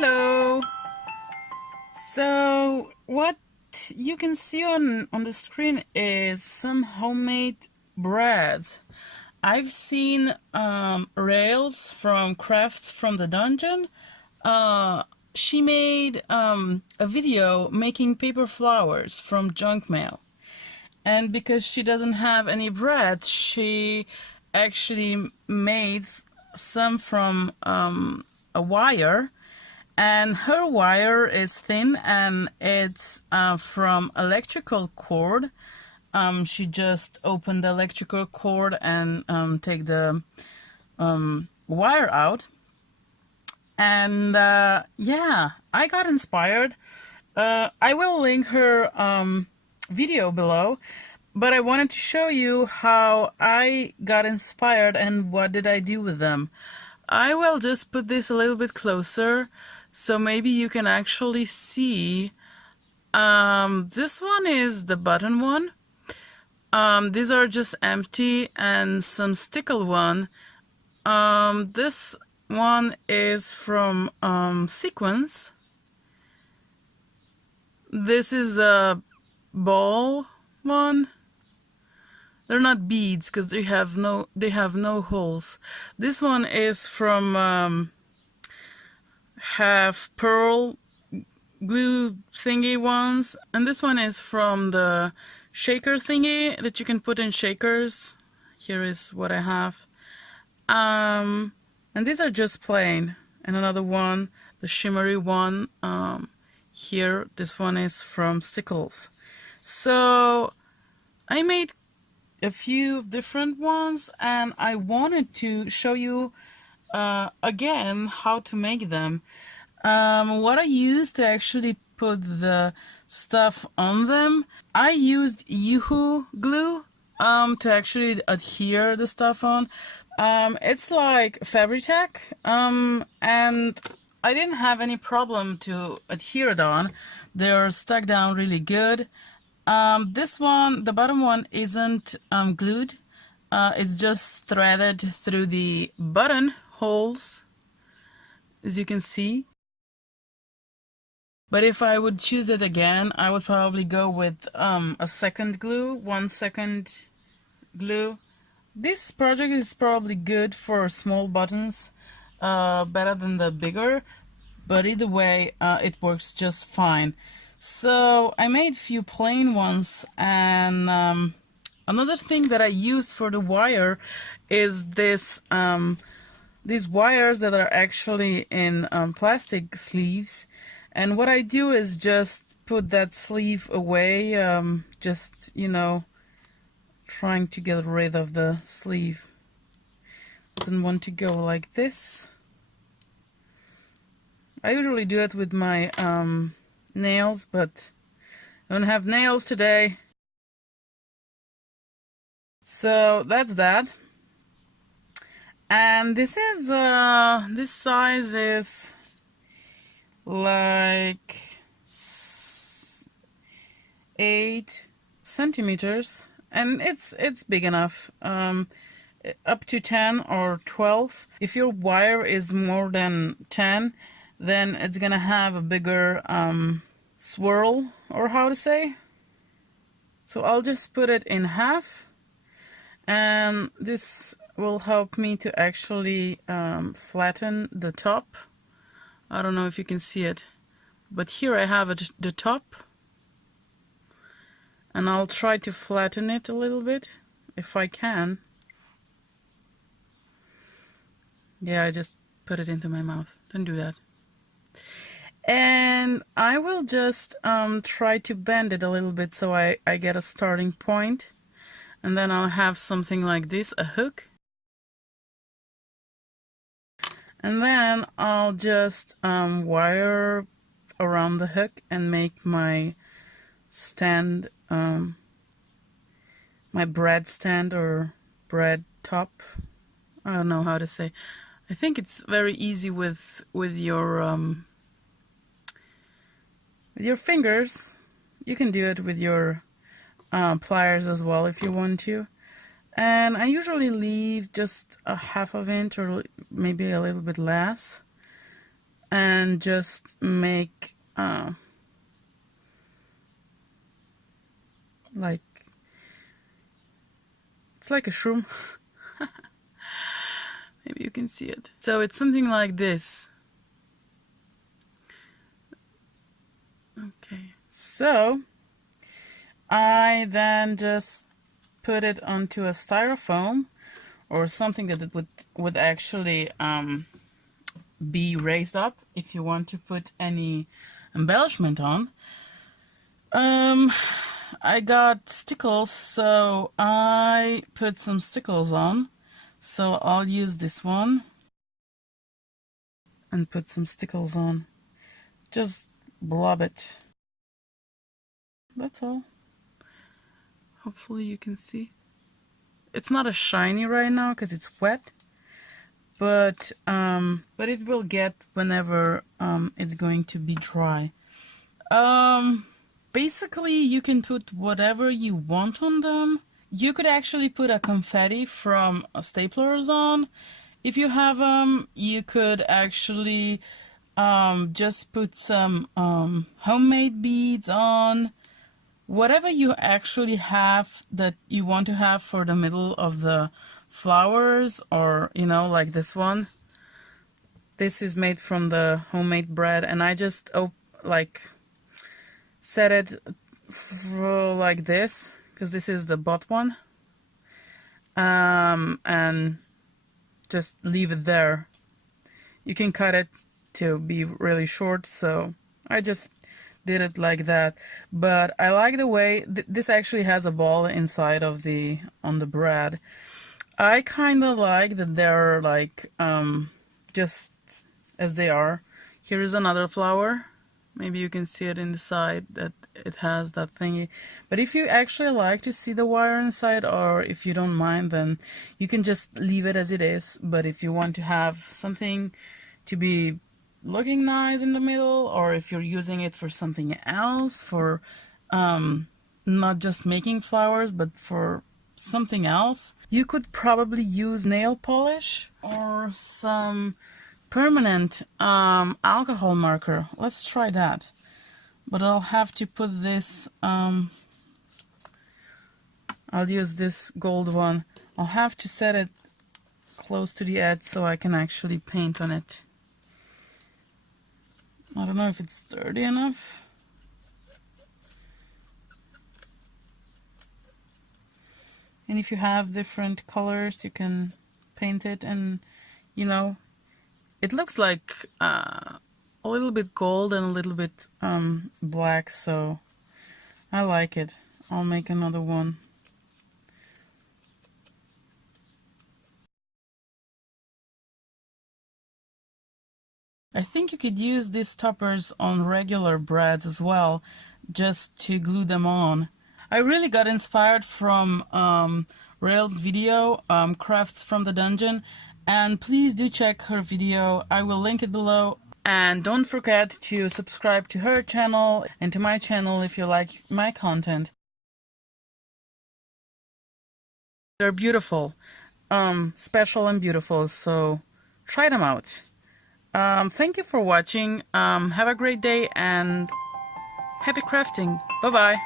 Hello. So what you can see on the screen is some homemade breads. I've seen Rails from Crafts from the Dungeon. She made a video making paper flowers from junk mail. And because she doesn't have any bread, she actually made some from a wire, and her wire is thin and it's from electrical cord. She just opened the electrical cord and take the wire out. And yeah, I got inspired. I will link her video below, but I wanted to show you how I got inspired and what did I do with them. I will just put this a little bit closer so maybe you can actually see. This one is the button one. These are just empty, and some stickle one. This one is from Sequence. This is a ball one. They're not beads because they have no holes. This one is from half pearl glue thingy ones, and this one is from the shaker thingy that you can put in shakers. Here is what I have. And these are just plain. And another one, the shimmery one, here, this one is from Stickles. So I made a few different ones, and I wanted to show you again how to make them. What I used to actually put the stuff on them, I used Yoo-Hoo glue to actually adhere the stuff on. It's like Fabri-Tac, and I didn't have any problem to adhere it on. They're stuck down really good. This one, the bottom one, isn't glued. It's just threaded through the button holes, as you can see. But if I would choose it again, I would probably go with a second glue, 1 second glue. This project is probably good for small buttons, better than the bigger, but either way, it works just fine. So I made few plain ones, and another thing that I used for the wire is this these wires that are actually in plastic sleeves. And what I do is just put that sleeve away, just, you know, trying to get rid of the sleeve. Doesn't want to go like this. I usually do it with my nails, but I don't have nails today. So that's that. And this is this size is like 8 centimeters, and it's big enough, up to 10 or 12. If your wire is more than 10, then it's gonna have a bigger swirl, or how to say. So I'll just put it in half, and this will help me to actually flatten the top. I don't know if you can see it, but here I have it, the top, and I'll try to flatten it a little bit if I can. Yeah, I just put it into my mouth. Don't do that. And I will just try to bend it a little bit so I get a starting point, and then I'll have something like this, a hook. And then I'll just wire around the hook and make my stand, my bread stand or bread top. I don't know how to say. I think it's very easy with your fingers. You can do it with your pliers as well if you want to. And I usually leave just a half of inch or maybe a little bit less and just make like, it's like a shroom. Maybe you can see it. So it's something like this. Okay, so I then just put it onto a styrofoam or something that it would actually be raised up if you want to put any embellishment on. I got stickles, so I put some stickles on. So I'll use this one and put some stickles on. Just blob it. That's all. Hopefully you can see. It's not as shiny right now because it's wet, but it will get whenever it's going to be dry. Basically you can put whatever you want on them. You could actually put a confetti from staplers on. If you have them, you could actually just put some homemade beads on. Whatever you actually have that you want to have for the middle of the flowers, or you know, like this one. This is made from the homemade bread, and I just like set it like this because this is the bot one, and just leave it there. You can cut it to be really short, so I just did it like that. But I like the way this actually has a ball inside of on the bread. I kind of like that they're like just as they are. Here is another flower. Maybe you can see it in the side that it has that thingy. But if you actually like to see the wire inside, or if you don't mind, then you can just leave it as it is. But if you want to have something to be looking nice in the middle, or if you're using it for something else, for not just making flowers, but for something else, you could probably use nail polish or some permanent alcohol marker. Let's try that. But I'll have to put this, I'll use this gold one. I'll have to set it close to the edge so I can actually paint on it. I don't know if it's sturdy enough. And if you have different colors, you can paint it, and you know, it looks like a little bit gold and a little bit black, so I like it. I'll make another one. I think you could use these toppers on regular breads as well, just to glue them on. I really got inspired from Rael's video, Crafts from the Dungeon, and please do check her video. I will link it below. And don't forget to subscribe to her channel and to my channel if you like my content. They're beautiful, special and beautiful, so try them out. Thank you for watching. Have a great day and happy crafting. Bye bye.